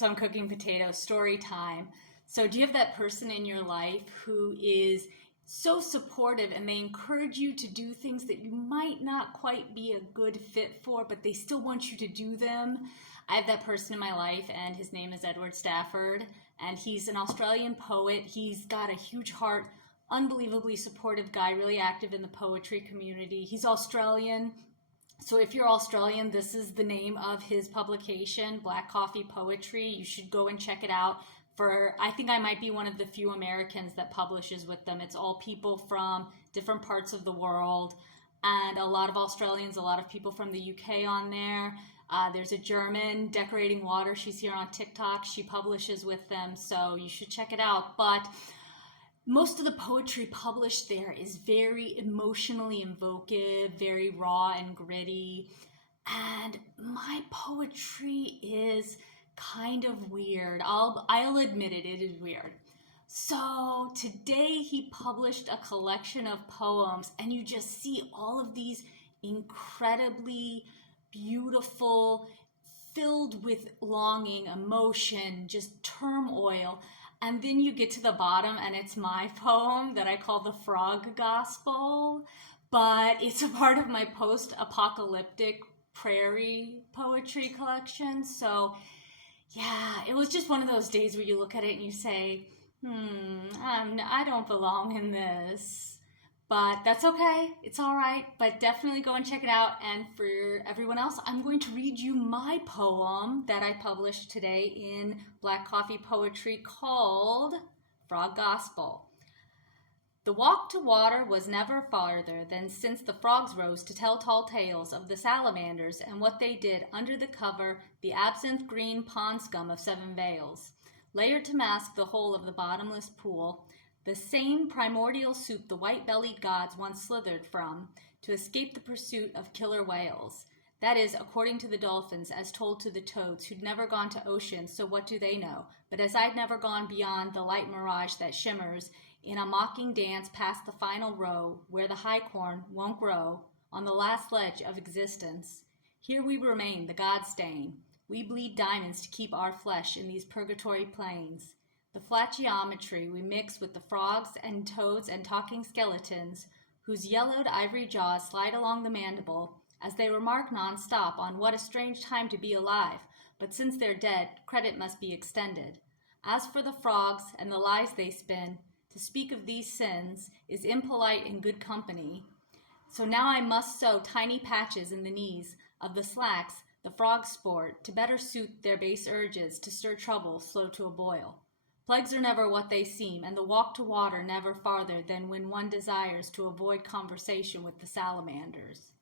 So I'm cooking potatoes, story time. So do you have that person in your life who is so supportive and they encourage you to do things that you might not quite be a good fit for, but they still want you to do them? I have that person in my life, and his name is Edward Stafford, and he's an Australian poet. He's got a huge heart, unbelievably supportive guy, really active in the poetry community. He's Australian. So if you're Australian, this is the name of his publication, Black Coffee Poetry. You should go and check it out. I think I might be one of the few Americans that publishes with them. It's all people from different parts of the world, and a lot of Australians, a lot of people from the UK on there. There's a German, Decorating Water. She's here on TikTok. She publishes with them, so you should check it out. But most of the poetry published there is very emotionally evocative, very raw and gritty. And my poetry is kind of weird. I'll admit it, it is weird. So today he published a collection of poems, and you just see all of these incredibly beautiful, filled with longing, emotion, just turmoil. And then you get to the bottom, and it's my poem that I call the Frog Gospel, but it's a part of my post-apocalyptic prairie poetry collection. So yeah, it was just one of those days where you look at it and you say, I don't belong in this. But that's okay. It's all right. But definitely go and check it out. And for everyone else, I'm going to read you my poem that I published today in Black Coffee Poetry called Frog Gospel. The walk to water was never farther than since the frogs rose to tell tall tales of the salamanders and what they did under the cover, the absinthe-green pond scum of Seven Veils, layered to mask the whole of the bottomless pool, the same primordial soup the white-bellied gods once slithered from to escape the pursuit of killer whales. That is, according to the dolphins, as told to the toads who'd never gone to ocean, so what do they know? But as I'd never gone beyond the light mirage that shimmers in a mocking dance past the final row, where the high corn won't grow, on the last ledge of existence. Here we remain, the god-stain. We bleed diamonds to keep our flesh in these purgatory plains. The flat geometry we mix with the frogs and toads and talking skeletons, whose yellowed ivory jaws slide along the mandible, as they remark non-stop on what a strange time to be alive, but since they're dead, credit must be extended. As for the frogs and the lies they spin, to speak of these sins is impolite in good company. So now I must sew tiny patches in the knees of the slacks the frogs sport to better suit their base urges to stir trouble slow to a boil. Plagues are never what they seem, and the walk to water never farther than when one desires to avoid conversation with the salamanders.